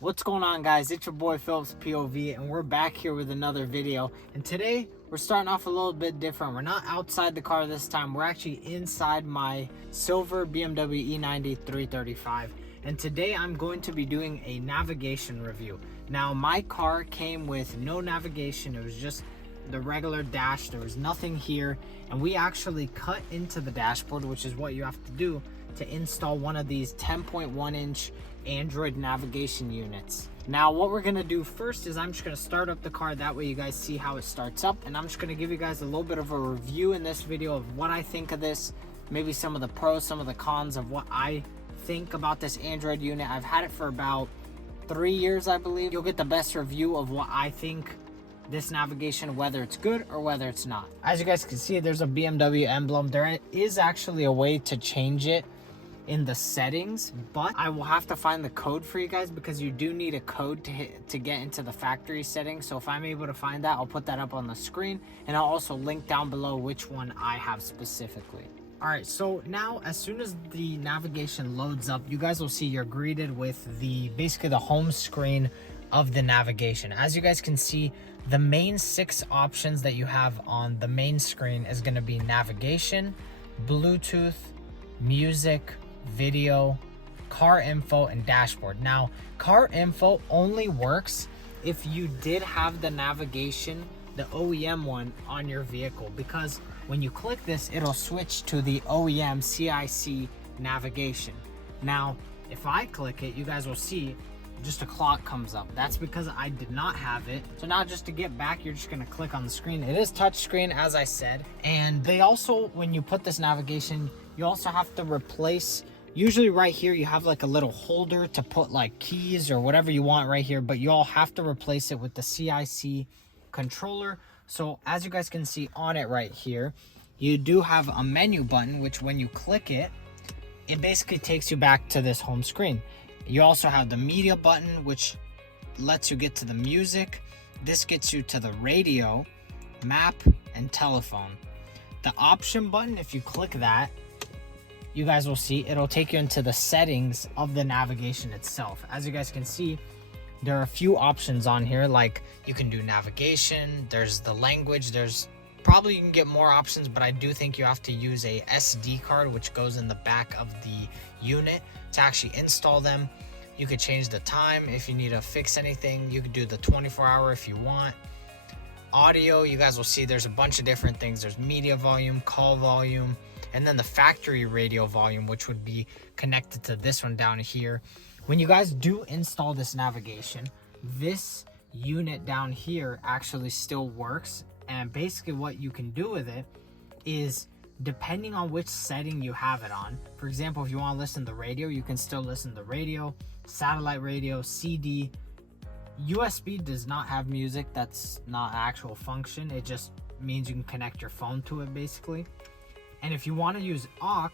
What's going on, guys? It's your boy Phillips POV, and we're back here with another video. And today we're starting off a little bit different. We're not outside the car this time. We're actually inside my silver BMW E90 335. And today I'm going to be doing a navigation review. Now, my car came with no navigation. It was just the regular dash. There was nothing here, and we actually cut into the dashboard, which is what you have to do to install one of these 10.1 inch Android navigation units. Now, what we're gonna do first is I'm just gonna start up the car. That way you guys see how it starts up, and I'm just gonna give you guys a little bit of a review in this video of what I think of this, maybe some of the pros, some of the cons of what I think about this Android unit. I've had it for about 3 years, I believe. You'll get the best review of what I think this navigation, whether it's good or whether it's not. As you guys can see, there's a BMW emblem. There is actually a way to change it in the settings, but I will have to find the code for you guys because you do need a code to get into the factory settings. So if I'm able to find that, I'll put that up on the screen, and I'll also link down below which one I have specifically. All right, so now as soon as the navigation loads up, you guys will see you're greeted with basically the home screen of the navigation. As you guys can see, the main 6 options that you have on the main screen is going to be navigation, Bluetooth, music, video, car info, and dashboard. Now, car info only works if you did have the navigation, the OEM one, on your vehicle, because when you click this, it'll switch to the OEM CIC navigation. Now, if I click it, you guys will see just a clock comes up. That's because I did not have it. So now, just to get back, you're just gonna click on the screen. It is touch screen, as I said, and they also, when you put this navigation, you also have to replace, usually right here you have like a little holder to put like keys or whatever you want right here, but you all have to replace it with the CIC controller. So as you guys can see on it right here, you do have a menu button, which when you click it, it basically takes you back to this home screen. You also have the media button, which lets you get to the music. This gets you to the radio, map, and telephone. The option button, if you click that, you guys will see it'll take you into the settings of the navigation itself. As you guys can see, there are a few options on here, like you can do navigation, there's the language, there's probably, you can get more options, but I do think you have to use a SD card, which goes in the back of the unit, to actually install them. You could change the time if you need to fix anything. You could do the 24-hour if you want. Audio, you guys will see there's a bunch of different things. There's media volume, call volume, and then the factory radio volume, which would be connected to this one down here. When you guys do install this navigation, this unit down here actually still works. And basically what you can do with it is, depending on which setting you have it on, for example, if you want to listen to the radio, you can still listen to the radio, satellite radio, CD. USB does not have music. That's not an actual function. It just means you can connect your phone to it, basically. And if you want to use aux,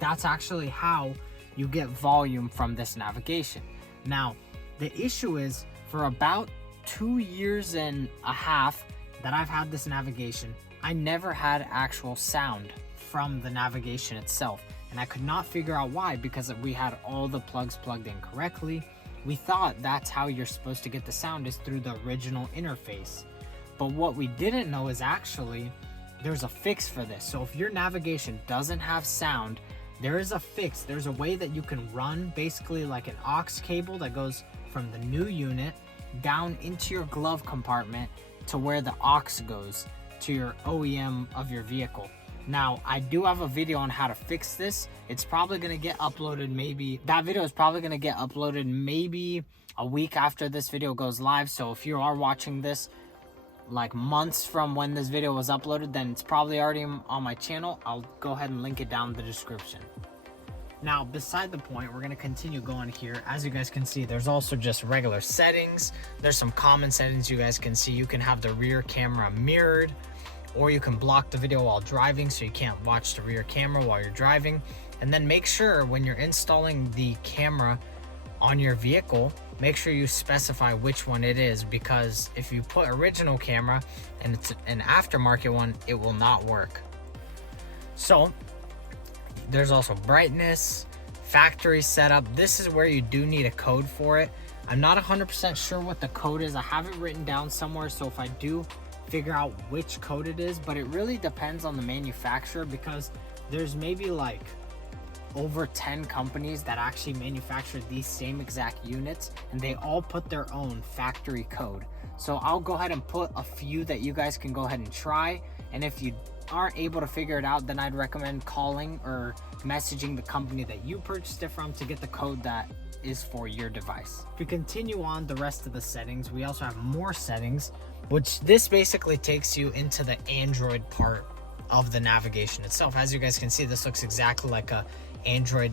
that's actually how you get volume from this navigation. Now, the issue is, for about 2 years and a half that I've had this navigation, I never had actual sound from the navigation itself. And I could not figure out why, because we had all the plugs plugged in correctly. We thought that's how you're supposed to get the sound, is through the original interface. But what we didn't know is actually there's a fix for this. So if your navigation doesn't have sound, there is a fix. There's a way that you can run basically like an aux cable that goes from the new unit down into your glove compartment to where the aux goes to your OEM of your vehicle. Now, I do have a video on how to fix this. It's probably going to get uploaded, that video is probably going to get uploaded maybe a week after this video goes live. So if you are watching this like months from when this video was uploaded, then it's probably already on my channel. I'll go ahead and link it down in the description. Now, beside the point, we're going to continue going here. As you guys can see, there's also just regular settings. There's some common settings you guys can see. You can have the rear camera mirrored, or you can block the video while driving so you can't watch the rear camera while you're driving. And then make sure when you're installing the camera on your vehicle, make sure you specify which one it is, because if you put original camera and it's an aftermarket one, it will not work. So there's also brightness, factory setup. This is where you do need a code for it. I'm not 100% sure what the code is. I have it written down somewhere, so if I do figure out which code it is, but it really depends on the manufacturer, because there's maybe like over 10 companies that actually manufacture these same exact units, and they all put their own factory code. So I'll go ahead and put a few that you guys can go ahead and try, and if you aren't able to figure it out, then I'd recommend calling or messaging the company that you purchased it from to get the code that is for your device. If we continue on the rest of the settings, we also have more settings, which this basically takes you into the Android part of the navigation itself. As you guys can see, this looks exactly like a Android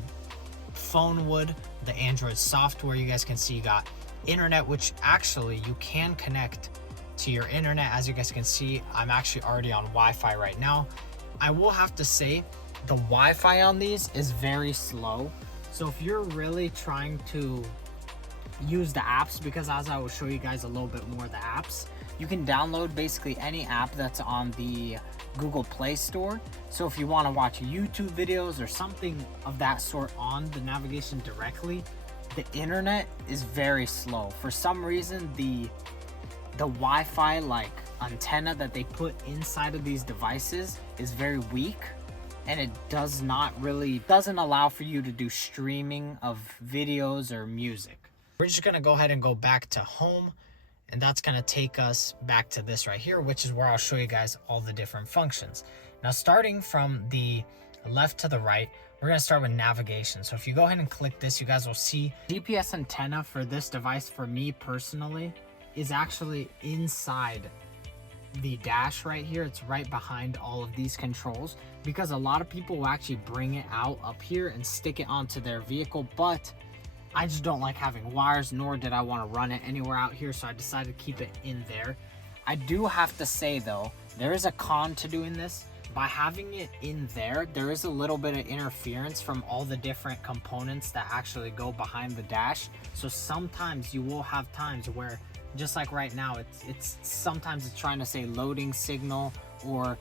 phone would. The Android software, you guys can see, you got internet, which actually you can connect to your internet. As you guys can see, I'm actually already on Wi-Fi right now. I will have to say the Wi-Fi on these is very slow. So if you're really trying to use the apps, because as I will show you guys a little bit more of the apps, you can download basically any app that's on the Google Play Store. So if you want to watch YouTube videos or something of that sort on the navigation directly, the internet is very slow. For some reason, the Wi-Fi like antenna that they put inside of these devices is very weak, and it doesn't allow for you to do streaming of videos or music. We're just gonna go ahead and go back to home, and that's gonna take us back to this right here, which is where I'll show you guys all the different functions. Now, starting from the left to the right, we're gonna start with navigation. So if you go ahead and click this, you guys will see GPS antenna for this device, for me personally, is actually inside the dash right here. It's right behind all of these controls, because a lot of people will actually bring it out up here and stick it onto their vehicle, but I just don't like having wires, nor did I want to run it anywhere out here, so I decided to keep it in there. I do have to say though, there is a con to doing this. By having it in there, there is a little bit of interference from all the different components that actually go behind the dash. So sometimes you will have times where, just like right now, sometimes it's trying to say loading signal or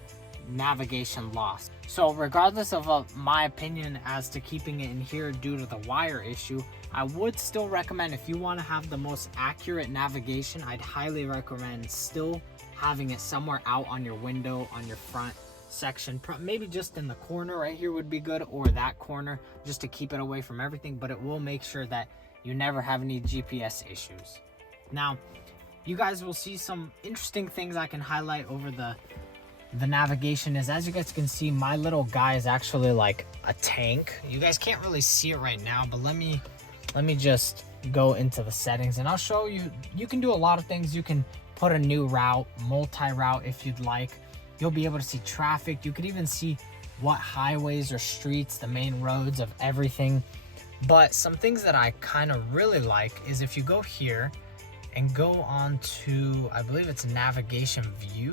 navigation lost. So regardless of my opinion as to keeping it in here due to the wire issue, I would still recommend, if you want to have the most accurate navigation, I'd highly recommend still having it somewhere out on your window, on your front section. Maybe just in the corner right here would be good, or that corner, just to keep it away from everything, but it will make sure that you never have any GPS issues. Now, you guys will see some interesting things I can highlight over the navigation is, as you guys can see, my little guy is actually like a tank. You guys can't really see it right now, but let me just go into the settings and I'll show you. You can do a lot of things. You can put a new route, multi-route if you'd like. You'll be able to see traffic. You could even see what highways or streets, the main roads of everything. But some things that I kind of really like is if you go here and go on to, I believe it's navigation view,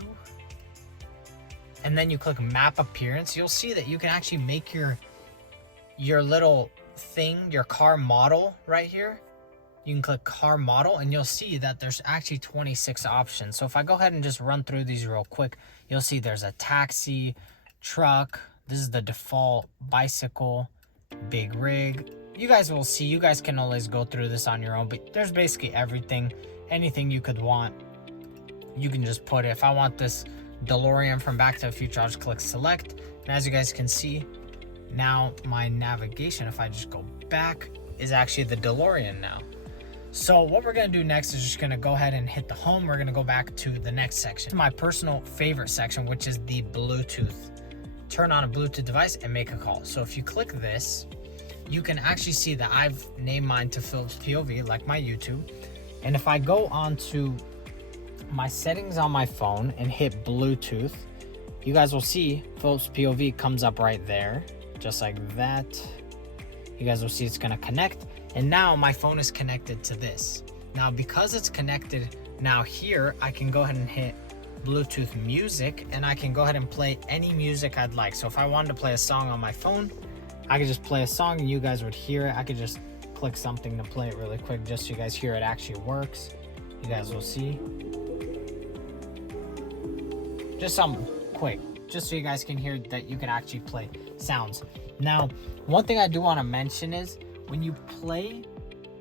and then you click map appearance, you'll see that you can actually make your little thing, your car model right here. You can click car model and you'll see that there's actually 26 options. So if I go ahead and just run through these real quick, you'll see there's a taxi, truck, this is the default, bicycle, big rig. You guys will see, you guys can always go through this on your own, but there's basically everything, anything you could want, you can just put it. If I want this DeLorean from Back to the Future, I'll just click select. And as you guys can see, now my navigation, if I just go back, is actually the DeLorean now. So what we're gonna do next is just gonna go ahead and hit the home. We're gonna go back to the next section, my personal favorite section, which is the Bluetooth. Turn on a Bluetooth device and make a call. So if you click this, you can actually see that I've named mine to Philip's POV, like my YouTube. And if I go on to my settings on my phone and hit Bluetooth, you guys will see Philip's POV comes up right there, just like that. You guys will see it's gonna connect, and now my phone is connected to this. Now because it's connected, now here I can go ahead and hit Bluetooth music, and I can go ahead and play any music I'd like. So if I wanted to play a song on my phone, I could just play a song and you guys would hear it. I could just click something to play it really quick just so you guys hear it actually works. You guys will see. Just something quick. just so you guys can hear that you can actually play sounds. Now, one thing I do want to mention is when you play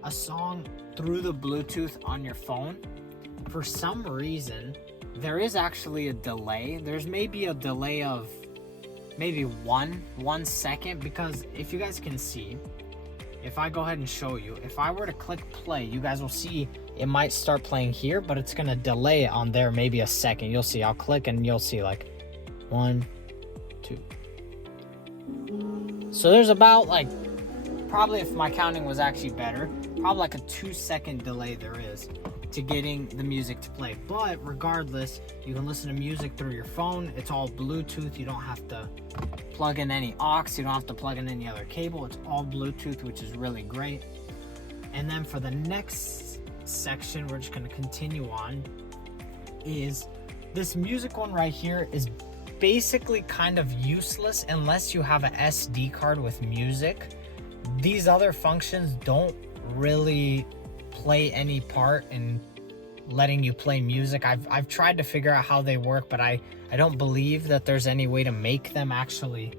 a song through the Bluetooth on your phone, for some reason, there is actually a delay. There's maybe a delay of maybe one second, because if you guys can see, if I go ahead and show you, if I were to click play, you guys will see it might start playing here, but it's gonna delay it on there maybe a second. You'll see, I'll click and you'll see like 1, 2. So there's about like, probably if my counting was actually better, probably like a 2-second delay there is to getting the music to play. But regardless, you can listen to music through your phone. It's all Bluetooth. You don't have to plug in any aux. You don't have to plug in any other cable. It's all Bluetooth, which is really great. And then for the next section, we're just going to continue on, is this music one right here is basically kind of useless unless you have an SD card with music. These other functions don't really play any part in letting you play music. I've tried to figure out how they work, but I don't believe that there's any way to make them actually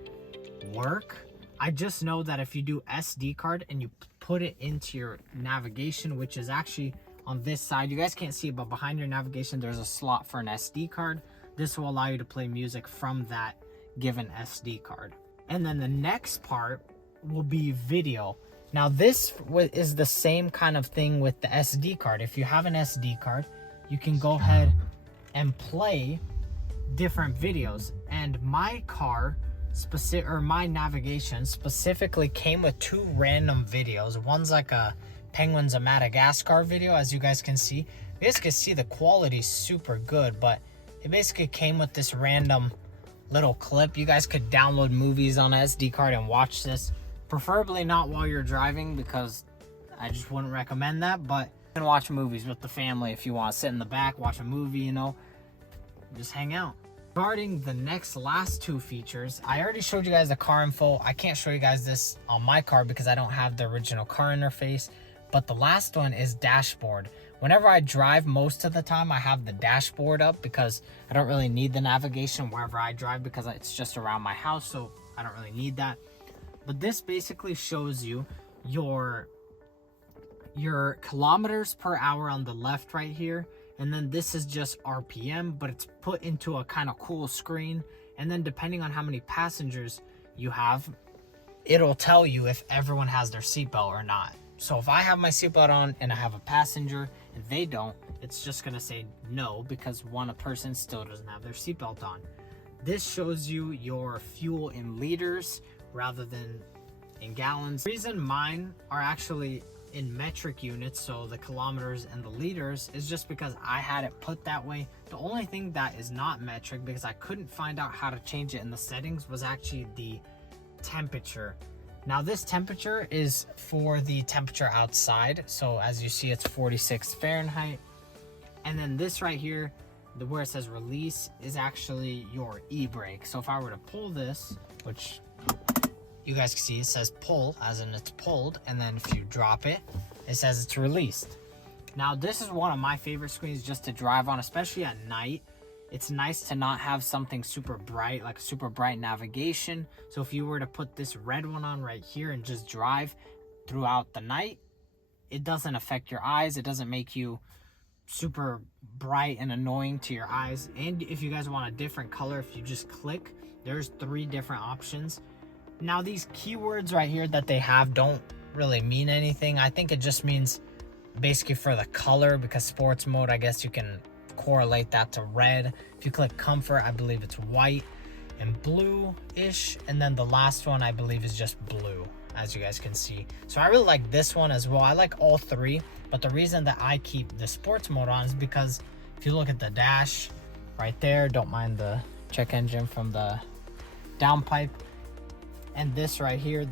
work. I just know that if you do SD card and you put it into your navigation, which is actually on this side, you guys can't see it, but behind your navigation there's a slot for an SD card. This will allow you to play music from that given SD card. And then the next part will be video. Now this is the same kind of thing with the SD card. If you have an SD card, you can go ahead and play different videos. And my car my navigation specifically came with 2 random videos. One's like a Penguins of Madagascar video, as you guys can see. You guys can see the quality is super good, but it basically came with this random little clip. You guys could download movies on an SD card and watch this. Preferably not while you're driving, because I just wouldn't recommend that, but you can watch movies with the family if you want to sit in the back, watch a movie, you know, just hang out. Regarding the last 2 features, I already showed you guys the car info. I can't show you guys this on my car because I don't have the original car interface, but the last one is dashboard. Whenever I drive, most of the time I have the dashboard up because I don't really need the navigation wherever I drive, because it's just around my house, so I don't really need that. But this basically shows you your kilometers per hour on the left right here, and then this is just RPM, but it's put into a kind of cool screen. And then depending on how many passengers you have, it'll tell you if everyone has their seatbelt or not. So if I have my seatbelt on and I have a passenger and they don't, it's just gonna say no, because a person still doesn't have their seatbelt on. This shows you your fuel in liters rather than in gallons. The reason mine are actually in metric units, so the kilometers and the liters, is just because I had it put that way. The only thing that is not metric, because I couldn't find out how to change it in the settings, was actually the temperature. Now this temperature is for the temperature outside, so as you see it's 46 Fahrenheit. And then this right here, where it says release, is actually your e-brake. So if I were to pull this, which you guys can see, it says pull, as in it's pulled, and then if you drop it, it says it's released. Now this is one of my favorite screens just to drive on, especially at night. It's nice to not have something super bright, like a super bright navigation. So if you were to put this red one on right here and just drive throughout the night, it doesn't affect your eyes. It doesn't make you super bright and annoying to your eyes. And if you guys want a different color, if you just click, there's 3 different options. Now these keywords right here that they have don't really mean anything. I think it just means basically for the color, because sports mode, I guess you can correlate that to red. If you click comfort, I believe it's white and blue-ish. And then the last one I believe is just blue, as you guys can see. So I really like this one as well. I like all 3, but the reason that I keep the sports mode on is because if you look at the dash right there, don't mind the check engine from the downpipe, and this right here,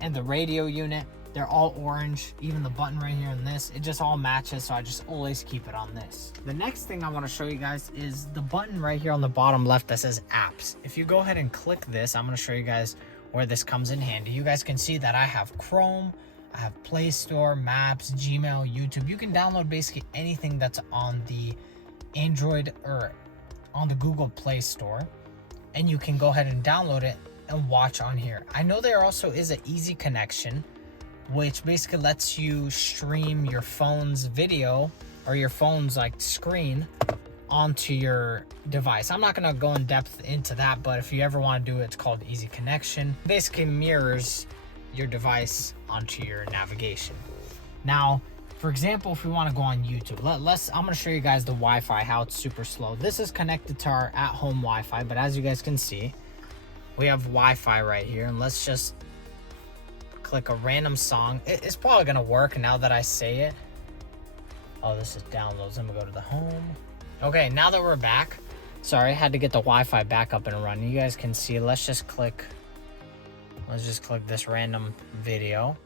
and the radio unit, they're all orange. Even the button right here and this, it just all matches, so I just always keep it on this. The next thing I want to show you guys is the button right here on the bottom left that says apps. If you go ahead and click this, I'm going to show you guys where this comes in handy. You guys can see that I have Chrome, I have Play Store, Maps, Gmail, YouTube. You can download basically anything that's on the Android or on the Google Play Store. and you can go ahead and download it and watch on here. I know there also is an easy connection, which basically lets you stream your phone's video or your phone's like screen onto your device. I'm not gonna go in depth into that, but if you ever want to do it, it's called Easy Connection. It basically mirrors your device onto your navigation. Now, for example, if we want to go on YouTube, I'm gonna show you guys the Wi-Fi, how it's super slow. This is connected to our at-home Wi-Fi, but as you guys can see, we have Wi-Fi right here, and let's just click a random song. It's probably gonna work now that I say it. Oh, this is downloads. I'm gonna go to the home. Okay, now that we're back, sorry, I had to get the Wi-Fi back up and running. You guys can see, let's just click this random video.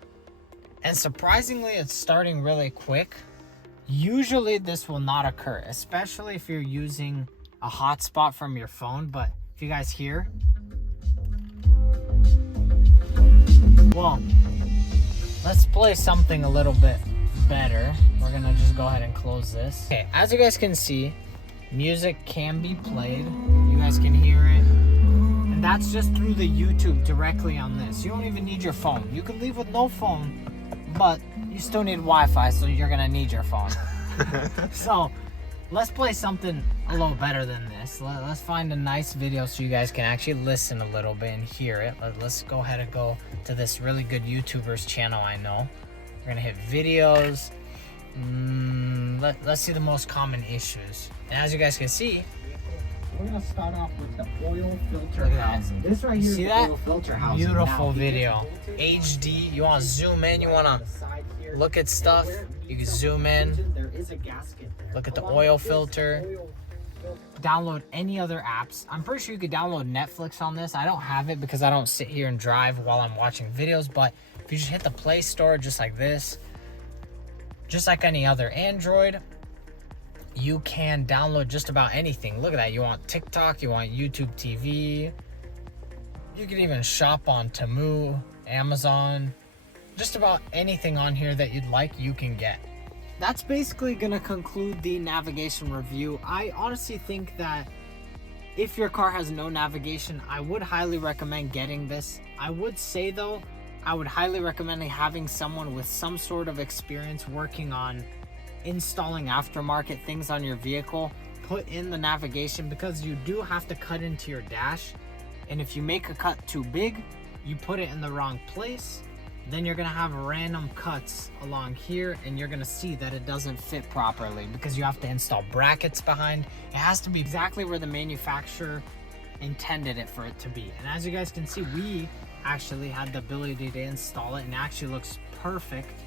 And surprisingly, it's starting really quick. Usually this will not occur, especially if you're using a hotspot from your phone. But if you guys hear, well, let's play something a little bit better. We're gonna just go ahead and close this. Okay, as you guys can see, music can be played. You guys can hear it. And that's just through the YouTube directly on this. You don't even need your phone. You can leave with no phone, but you still need Wi-Fi, so you're gonna need your phone. So let's play something a little better than this. Let's find a nice video so you guys can actually listen a little bit and hear it. Let's go ahead and go to this really good YouTuber's channel I know. We're gonna hit videos. Let's see the most common issues. And as you guys can see, we're gonna start off with the oil filter housing. This right here is the oil filter housing. Beautiful video. HD. You want to zoom in? You want to look at stuff? You can zoom in. Look at the oil filter. Download any other apps. I'm pretty sure you could download Netflix on this. I don't have it because I don't sit here and drive while I'm watching videos. But if you just hit the Play Store just like this, just like any other Android, you can download just about anything. Look at that. You want TikTok, you want YouTube TV. You can even shop on Temu, Amazon. Just about anything on here that you'd like, you can get. That's basically gonna conclude the navigation review. I honestly think that if your car has no navigation, I would highly recommend getting this. I would say though, I would highly recommend having someone with some sort of experience working on installing aftermarket things on your vehicle put in the navigation, because you do have to cut into your dash, and if you make a cut too big, you put it in the wrong place, then you're gonna have random cuts along here, and you're gonna see that it doesn't fit properly because you have to install brackets behind. It has to be exactly where the manufacturer intended it for it to be. And as you guys can see, we actually had the ability to install it, and it actually looks perfect.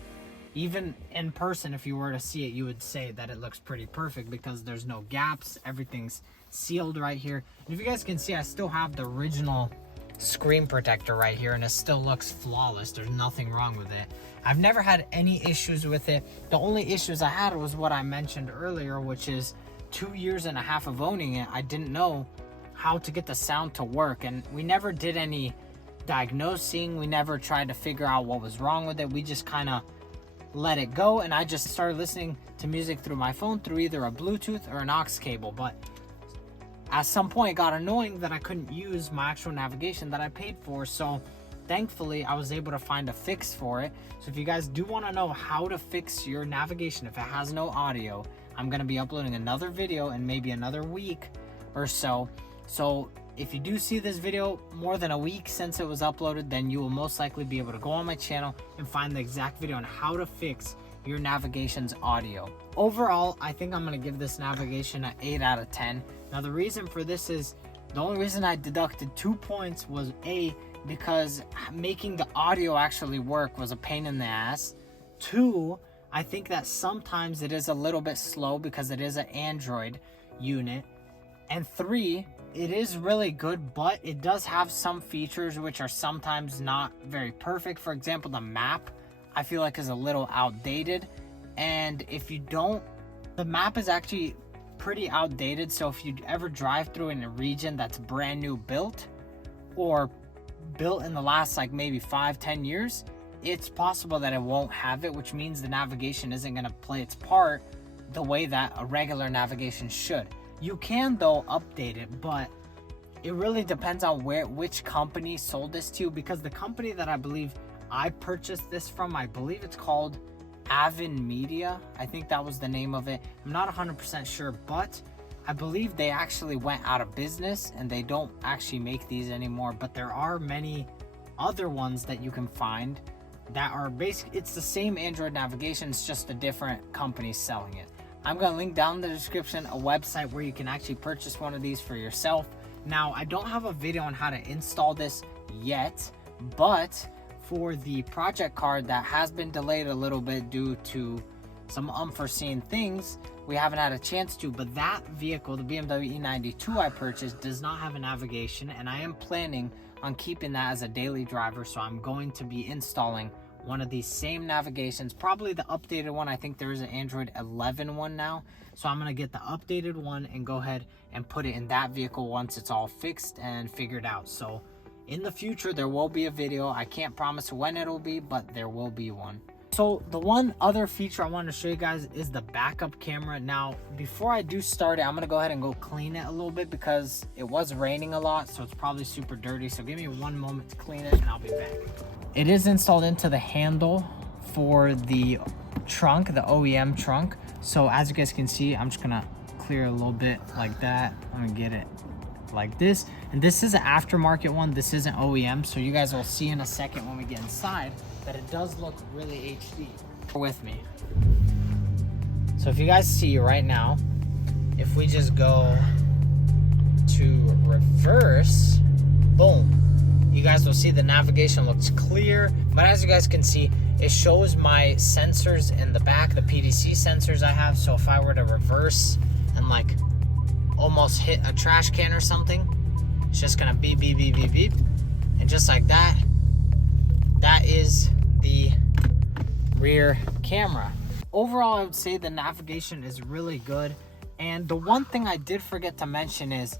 Even in person, if you were to see it, you would say that it looks pretty perfect because there's no gaps, everything's sealed right here. And if you guys can see, I still have the original screen protector right here, and it still looks flawless. There's nothing wrong with it. I've never had any issues with it. The only issues I had was what I mentioned earlier, which is 2.5 years of owning it. I didn't know how to get the sound to work, and we never did any diagnosing. We never tried to figure out what was wrong with it. We just kind of let it go, and I just started listening to music through my phone through either a Bluetooth or an aux cable. But at some point it got annoying that I couldn't use my actual navigation that I paid for, so thankfully I was able to find a fix for it. So if you guys do want to know how to fix your navigation if it has no audio, I'm going to be uploading another video in maybe another week or so. So if you do see this video more than a week since it was uploaded, then you will most likely be able to go on my channel and find the exact video on how to fix your navigation's audio. Overall, I think I'm going to give this navigation an 8 out of 10. Now the reason for this is, the only reason I deducted 2 points was because making the audio actually work was a pain in the ass. 2, I think that sometimes it is a little bit slow because it is an Android unit. And 3, it is really good, but it does have some features which are sometimes not very perfect. For example, the map, I feel like, is a little outdated. And if you don't, the map is actually pretty outdated. So if you ever drive through in a region that's brand new built, or built in the last like maybe 5-10 years, it's possible that it won't have it, which means the navigation isn't going to play its part the way that a regular navigation should. You can though update it, but it really depends on which company sold this to you, because the company that I believe I purchased this from, I believe it's called Avon Media. I think that was the name of it. I'm not 100% sure, but I believe they actually went out of business and they don't actually make these anymore. But there are many other ones that you can find that are it's the same Android navigation, it's just a different company selling it. I'm going to link down in the description a website where you can actually purchase one of these for yourself. Now, I don't have a video on how to install this yet, but for the project card that has been delayed a little bit due to some unforeseen things, we haven't had a chance to. But that vehicle, the BMW E92 I purchased, does not have a navigation, and I am planning on keeping that as a daily driver. So I'm going to be installing one of these same navigations, probably the updated one. I think there is an Android 11 one now, so I'm going to get the updated one and go ahead and put it in that vehicle once it's all fixed and figured out. So in the future there will be a video. I can't promise when it'll be, but there will be one. So the one other feature I want to show you guys is the backup camera. Now, before I do start it, I'm going to go ahead and go clean it a little bit because it was raining a lot, so it's probably super dirty. So give me one moment to clean it and I'll be back. It is installed into the handle for the trunk, the OEM trunk. So as you guys can see, I'm just gonna clear a little bit like that. I'm gonna get it like this. And this is an aftermarket one. This isn't OEM. So you guys will see in a second when we get inside that it does look really HD. Bear with me. So if you guys see right now, if we just go to reverse, boom. You guys will see the navigation looks clear, but as you guys can see, it shows my sensors in the back, the PDC sensors I have. So if I were to reverse and like almost hit a trash can or something, it's just gonna beep, beep, beep, beep, beep. And just like that, that is the rear camera. Overall, I would say the navigation is really good. And the one thing I did forget to mention is,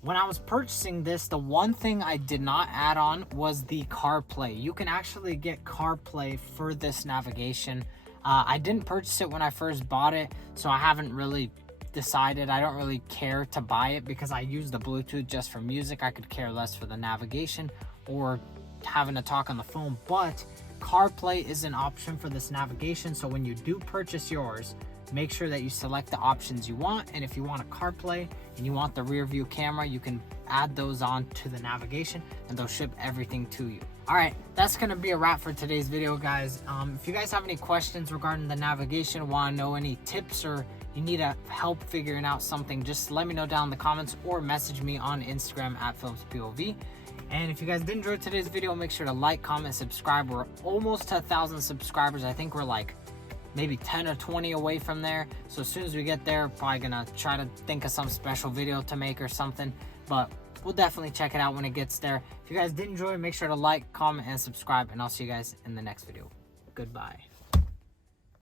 when I was purchasing this, the one thing I did not add on was the CarPlay. You can actually get CarPlay for this navigation. I didn't purchase it when I first bought it, so I haven't really decided. I don't really care to buy it because I use the Bluetooth just for music. I could care less for the navigation or having to talk on the phone, but CarPlay is an option for this navigation. So when you do purchase yours, make sure that you select the options you want. And if you want a CarPlay and you want the rear view camera, you can add those on to the navigation and they'll ship everything to you. All right, that's gonna be a wrap for today's video, guys. If you guys have any questions regarding the navigation, want to know any tips, or you need help figuring out something, just let me know down in the comments or message me on Instagram at PhillipsPOV. And if you guys did enjoy today's video, make sure to like, comment, subscribe. We're almost to 1,000 subscribers. I think we're like maybe 10 or 20 away from there. So as soon as we get there, probably gonna try to think of some special video to make or something, but we'll definitely check it out when it gets there. If you guys did enjoy, make sure to like, comment, and subscribe, and I'll see you guys in the next video. Goodbye.